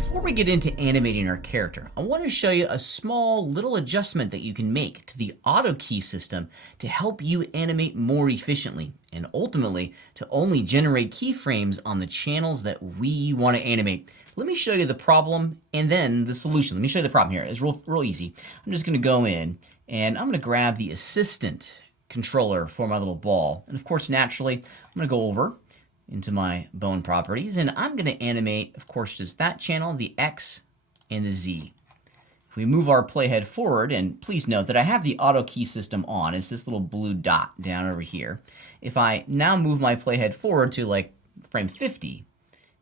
Before we get into animating our character, I want to show you a small little adjustment that you can make to the Autokey system to help you animate more efficiently and ultimately to only generate keyframes on the channels that we want to animate. Let me show you the problem and then the solution. Let me show you the problem here. It's real easy. I'm just going to go in and I'm going to grab the assistant controller for my little ball. And of course, naturally, I'm going to go over into my bone properties, and I'm going to animate, of course, just that channel, the X and the Z. If we move our playhead forward, and please note that I have the Autokey system on, it's this little blue dot down over here. If I now move my playhead forward to like frame 50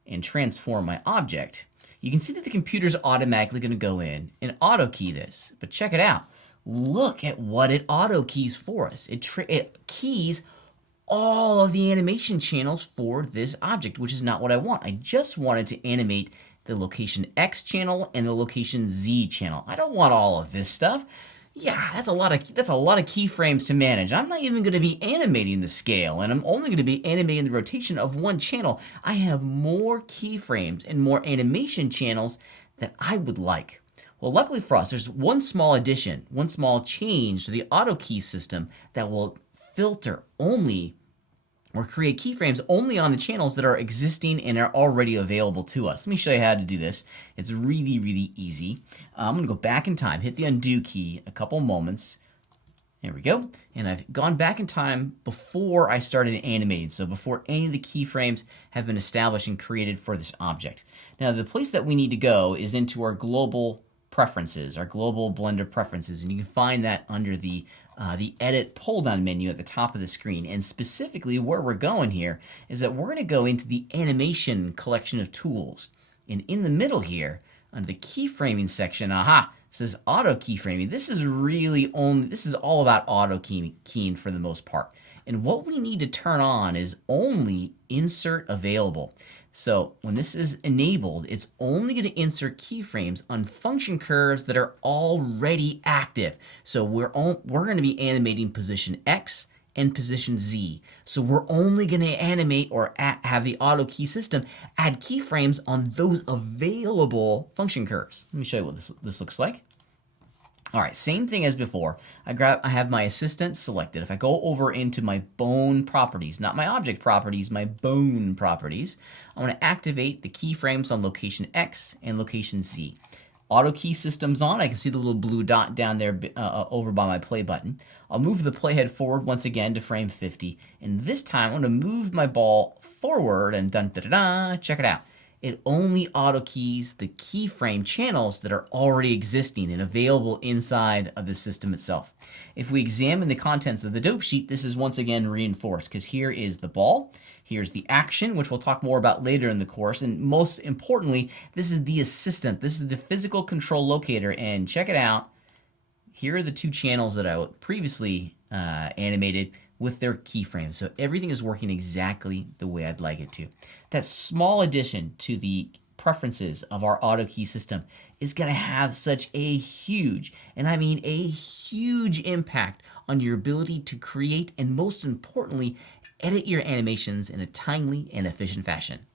and transform my object, you can see that the computer's automatically going to go in and autokey this. But check it out. Look at what it autokeys for us. It keys all of the animation channels for this object, which is not what I want. I just wanted to animate the location X channel and the location Z channel. I don't want all of this stuff. Yeah, that's a lot of keyframes to manage. I'm not even going to be animating the scale, and I'm only going to be animating the rotation of one channel. I have more keyframes and more animation channels that I would like. Well, luckily for us, there's one small addition, one small change to the Autokey system that will filter only or create keyframes only on the channels that are existing and are already available to us. Let me show you how to do this. It's really easy. I'm going to go back in time, hit the undo key a couple moments. There we go. And I've gone back in time before I started animating, so before any of the keyframes have been established and created for this object. Now, the place that we need to go is into our global preferences, our global Blender preferences, and you can find that under the edit pull-down menu at the top of the screen. And specifically where we're going here is that we're going to go into the animation collection of tools. And in the middle here, under the keyframing section, it says auto keyframing. This is all about auto keying for the most part. And what we need to turn on is only insert available. So when this is enabled, it's only going to insert keyframes on function curves that are already active. So we're going to be animating position X and position Z. So we're only going to animate or have the Autokey system add keyframes on those available function curves. Let me show you what this looks like. All right, same thing as before. I have my assistant selected. If I go over into my bone properties, not my object properties, my bone properties, I'm going to activate the keyframes on location X and location Z. Autokey system's on. I can see the little blue dot down there over by my play button. I'll move the playhead forward once again to frame 50, and this time I'm going to move my ball forward and check it out. It only autokeys the keyframe channels that are already existing and available inside of the system itself. If we examine the contents of the dope sheet, this is once again reinforced because here is the ball, here's the action, which we'll talk more about later in the course, and most importantly, this is the assistant. This is the physical control locator, and check it out. Here are the two channels that I previously animated with their keyframes. So everything is working exactly the way I'd like it to. That small addition to the preferences of our Autokey system is going to have such a huge, and I mean a huge impact on your ability to create and most importantly, edit your animations in a timely and efficient fashion.